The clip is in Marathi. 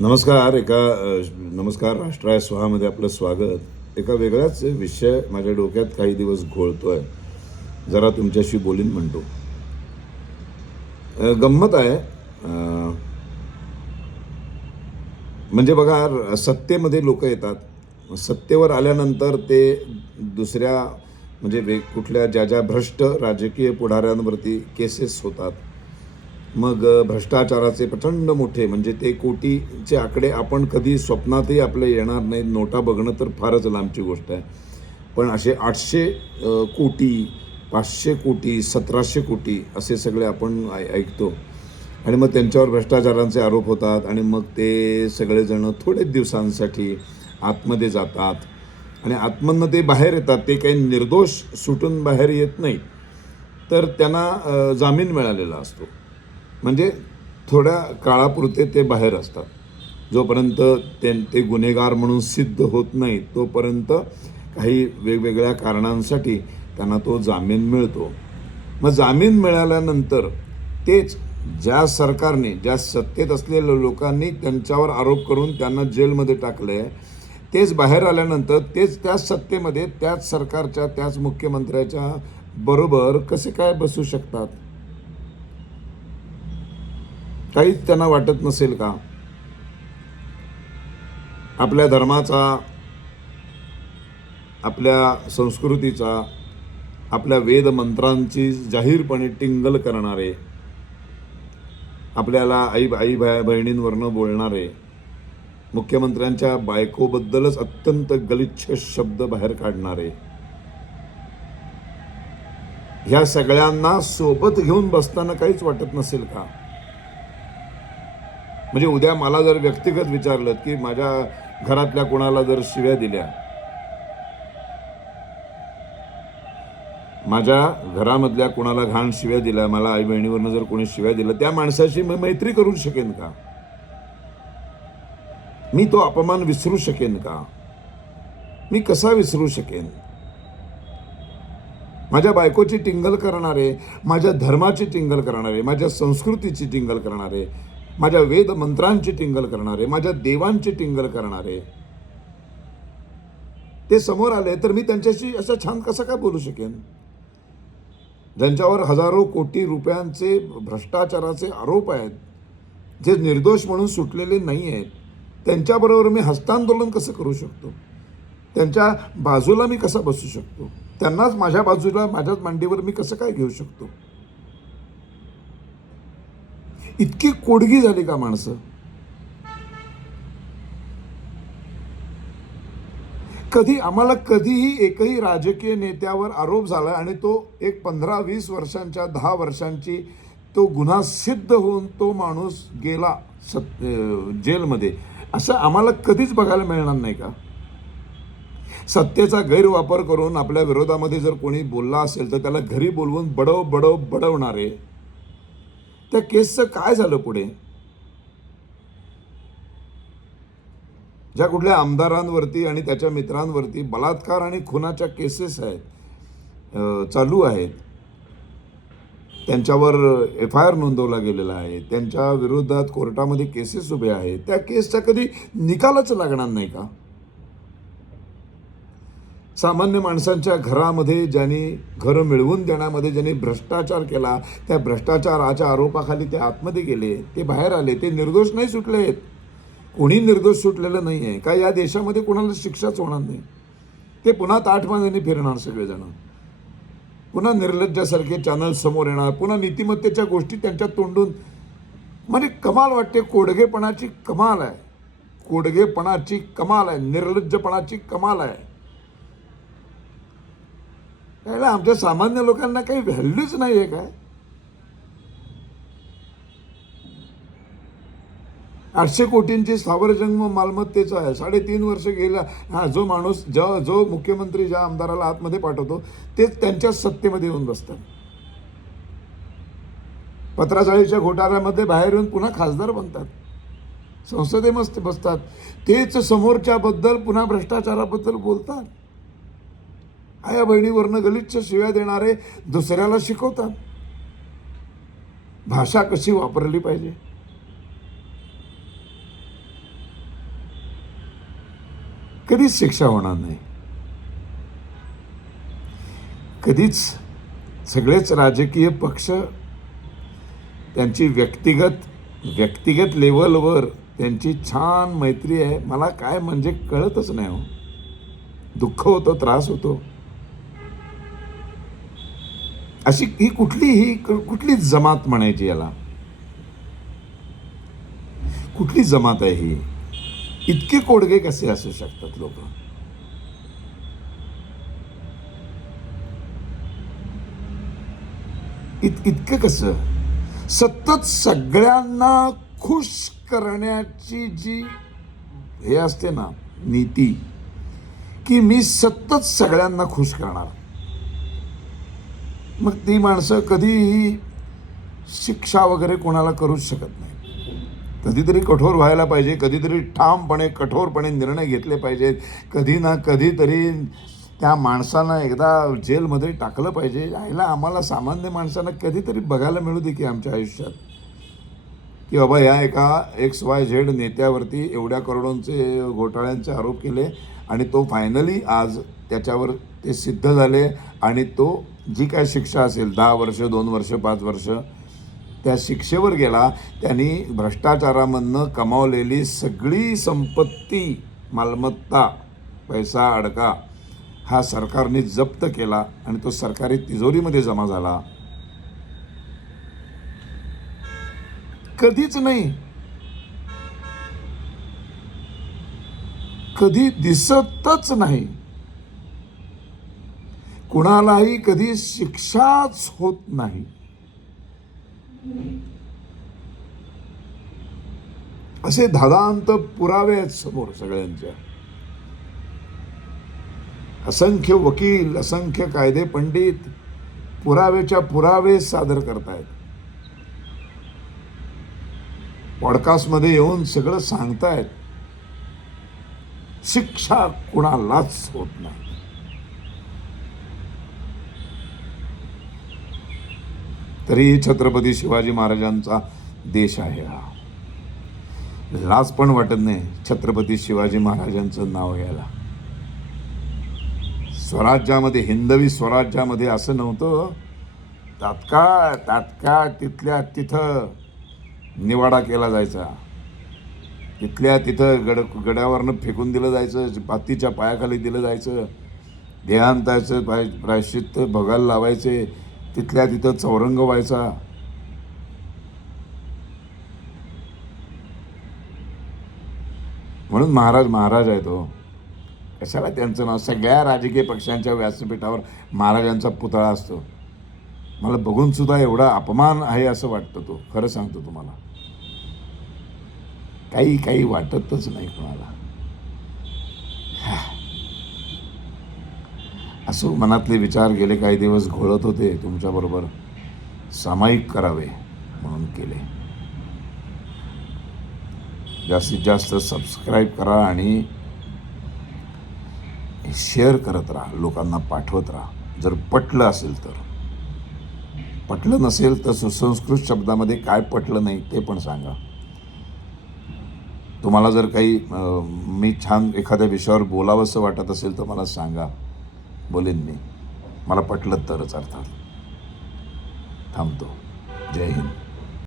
नमस्कार. नमस्कार. राष्ट्राय स्वाहामध्ये आपलं स्वागत. एका वेगळाच विषय माझ्या डोक्यात काही दिवस घोळतोय, जरा तुमच्याशी बोलीन म्हणतो. गंमत आहे. म्हणजे बघा, सत्तेमध्ये लोक येतात. सत्तेवर आल्यानंतर ते दुसऱ्या म्हणजे कुठल्या ज्या भ्रष्ट राजकीय पुढाऱ्यांवरती केसेस होतात. मग भ्रष्टाचाराचे प्रचंड मोठे म्हणजे ते कोटीचे आकडे आपण कधी स्वप्नातही आपल्या येणार नाही. नोटा बघणं तर फारच लांबची गोष्ट आहे. पण असे 800 कोटी, 500 कोटी, 1700 कोटी असे सगळे आपण ऐकतो. आणि मग त्यांच्यावर भ्रष्टाचारांचे आरोप होतात आणि मग ते सगळेजण थोडेच दिवसांसाठी आतमध्ये जातात आणि आतमधनं ते बाहेर येतात. ते काही निर्दोष सुटून बाहेर येत नाही, तर त्यांना जामीन मिळालेला असतो. म्हणजे थोड्या काळापुरते ते बाहेर असतात. जोपर्यंत ते गुन्हेगार म्हणून सिद्ध होत नाही तोपर्यंत काही वेगवेगळ्या कारणांसाठी त्यांना तो जामीन मिळतो. मग जामीन मिळाल्यानंतर तेच ज्या सरकारने, ज्या सत्तेत असलेल्या लोकांनी त्यांच्यावर आरोप करून त्यांना जेलमध्ये टाकलं आहे, तेच बाहेर आल्यानंतर तेच त्याच सत्तेमध्ये, त्याच सरकारच्या, त्याच मुख्यमंत्र्याच्या बरोबर कसे काय बसू शकतात? काहीच त्यांना वाटत नसेल का? आपल्या धर्माचा, आपल्या संस्कृतीचा, आपल्या वेद मंत्रांची जाहीरपणे टिंगल करणारे, आपल्याला आई बहिणींवरनं बोलणारे, मुख्यमंत्र्यांच्या बायकोबद्दलच अत्यंत गलिच्छ शब्द बाहेर काढणारे, ह्या सगळ्यांना सोबत घेऊन बसताना काहीच वाटत नसेल का? म्हणजे उद्या मला जर व्यक्तिगत विचारलं की माझ्या घरातल्या कोणाला जर शिव्या दिल्या, माझ्या घरामधल्या कोणाला घाण शिव्या दिल्या, मला आई बहिणीवरनं जर कोणी शिव्या दिल्या, त्या माणसाशी मी मैत्री करू शकेन का? मी तो अपमान विसरू शकेन का? मी कसा विसरू शकेन? माझ्या बायकोची टिंगल करणारे, माझ्या धर्माची टिंगल करणारे, माझ्या संस्कृतीची टिंगल करणारे, माझ्या वेद मंत्रांची टिंगल करणारे, माझ्या देवांची टिंगल करणारे ते समोर आले तर मी त्यांच्याशी असं छान कसं काय बोलू शकेन? ज्यांच्यावर हजारो कोटी रुपयांचे भ्रष्टाचाराचे आरोप आहेत, जे निर्दोष म्हणून सुटलेले नाही आहेत, त्यांच्याबरोबर मी हस्तांदोलन कसं करू शकतो? त्यांच्या बाजूला मी कसा बसू शकतो? त्यांनाच माझ्या बाजूला, माझ्याच मांडीवर मी कसं काय घेऊ शकतो? इतकी कोडगी झाली का माणसं? आम्हाला कधीही एकही राजकीय नेत्यावर आरोप झाला आणि तो एक 15-20 वर्षांच्या, 10 वर्षांची तो गुन्हा सिद्ध होऊन तो माणूस गेला जेलमध्ये, असं आम्हाला कधीच बघायला मिळणार नाही का? सत्तेचा गैरवापर करून आपल्या विरोधामध्ये जर कोणी बोलला असेल तर त्याला घरी बोलवून बडवणारे, त्या केसचं काय झालं पुढे? ज्या कुठल्या आमदारांवरती आणि त्याच्या मित्रांवरती बलात्कार आणि खुनाच्या केसेस आहेत, चालू आहेत, त्यांच्यावर FIR नोंदवला गेलेला आहे, त्यांच्या विरोधात कोर्टामध्ये केसेस उभे आहेत, त्या केसचा कधी निकालच लागणार नाही का? सामान्य माणसांच्या घरामध्ये ज्यांनी घरं मिळवून देण्यामध्ये ज्यांनी भ्रष्टाचार केला, त्या भ्रष्टाचाराच्या आरोपाखाली ते आतमध्ये गेले, ते बाहेर आले, ते निर्दोष नाही सुटले आहेत. कोणी निर्दोष सुटलेलं नाही आहे का? या देशामध्ये कोणाला शिक्षाच होणार नाही. ते पुन्हा ताठमानेने फिरणार सगळेजण, पुन्हा निर्लज्जासारखे चॅनल समोर येणार, पुन्हा नीतिमत्तेच्या गोष्टी त्यांच्या तोंडून. म्हणजे कमाल वाटते, कोडगेपणाची कमाल आहे, कोडगेपणाची कमाल आहे, निर्लज्जपणाची कमाल आहे. त्याला आमच्या सामान्य लोकांना काही व्हॅल्यूच नाही आहे काय? 800 कोटींची स्थावर जंगम मालमत्तेचं आहे, 3.5 वर्ष गेला. जो माणूस, जो मुख्यमंत्री ज्या आमदाराला आतमध्ये पाठवतो तेच त्यांच्या सत्तेमध्ये येऊन बसतात. 1540च्या घोटाळ्यामध्ये बाहेर येऊन पुन्हा खासदार बनतात, संसदेमध्ये बसतात, तेच समोरच्याबद्दल पुन्हा भ्रष्टाचाराबद्दल बोलतात. आया बहिणीवरनं गलिच्छ शिव्या देणारे दुसऱ्याला शिकवतात भाषा कशी वापरली पाहिजे. कधीच शिक्षा होणार नाही. कधीच. सगळेच राजकीय पक्ष त्यांची व्यक्तिगत लेवलवर त्यांची छान मैत्री आहे. मला काय म्हणजे कळतच नाही हो. दुःख होतं, त्रास होतो. अशी ही कुठली जमात म्हणायची याला? कुठली जमात आहे ही? इतके कोडगे कसे असू शकतात लोक? इतकं कसं? सतत सगळ्यांना खुश करण्याची जी हे असते ना नीती, की मी सतत सगळ्यांना खुश करणार, मग ती माणसं कधीही शिक्षा वगैरे कोणाला करूच शकत नाही. कधीतरी कठोर व्हायला पाहिजे, कधीतरी ठामपणे कठोरपणे निर्णय घेतले पाहिजेत. कधी ना कधीतरी त्या माणसानं एकदा जेलमध्ये टाकलं पाहिजे. यायला आम्हाला सामान्य माणसांना कधीतरी बघायला मिळू दे की आमच्या आयुष्यात, की बाबा या एका XYZ नेत्यावरती एवढ्या करोडोंचे घोटाळ्यांचे आरोप केले आणि तो फायनली आज त्याच्यावर ते सिद्ध झाले आणि तो जी काय शिक्षा असेल 10 वर्ष 2 वर्ष 5 वर्ष त्या शिक्षेवर गेला. त्यांनी भ्रष्टाचारामधनं कमावलेली सगळी संपत्ती, मालमत्ता, पैसा अडका हा सरकारने जप्त केला आणि तो सरकारी तिजोरीमध्ये जमा झाला. कधीच नाही, कधी दिसतच नाही. कुणालाही कधी शिक्षाच होत नाही. असे धादांत पुरावे आहेत समोर सगळ्यांच्या. असंख्य वकील, असंख्य कायदे पंडित पुरावेच्या पुरावे सादर करतायत. पॉडकास्टमध्ये येऊन सगळं सांगतायत. शिक्षा कुणालाच होत नाही. तरीही छत्रपती शिवाजी महाराजांचा देश आहे हा. लाज पण वाटत नाही छत्रपती शिवाजी महाराजांचं नाव घ्यायला. स्वराज्यामध्ये, हिंदवी स्वराज्यामध्ये असं नव्हतं. तात्काळ तिथल्या तिथं निवाडा केला जायचा. तिथल्या तिथं गड्यावरनं फेकून दिलं जायचं, हत्तीच्या पायाखाली दिलं जायचं, देहांताचं प्रायश्चित्त भोगायला लावायचे, तिथल्या तिथं चौरंग व्हायचा. म्हणून महाराज आहे तो. कशाला त्यांचं नाव? सगळ्या राजकीय पक्षांच्या व्यासपीठावर महाराजांचा पुतळा असतो. मला बघून सुद्धा एवढा अपमान आहे असं वाटतं. तो खरं सांगतो तुम्हाला, काही वाटतच नाही कोणाला. असो, मनातले विचार गेले काही दिवस घोळत होते. तुमच्याबरोबर सामायिक करावे म्हणून केले. जास्तीत जास्त सबस्क्राईब करा आणि शेअर करत राहा, लोकांना पाठवत राहा. जर पटलं असेल तर. पटलं नसेल तर सुसंस्कृत शब्दामध्ये काय पटलं नाही ते पण सांगा. तुम्हाला जर काही मी छान एखाद्या विषयावर बोलावंसं वाटत असेल तर मला सांगा, बोलेन मी. मला पटलं तरच अर्थात. थांबतो. जय हिंद.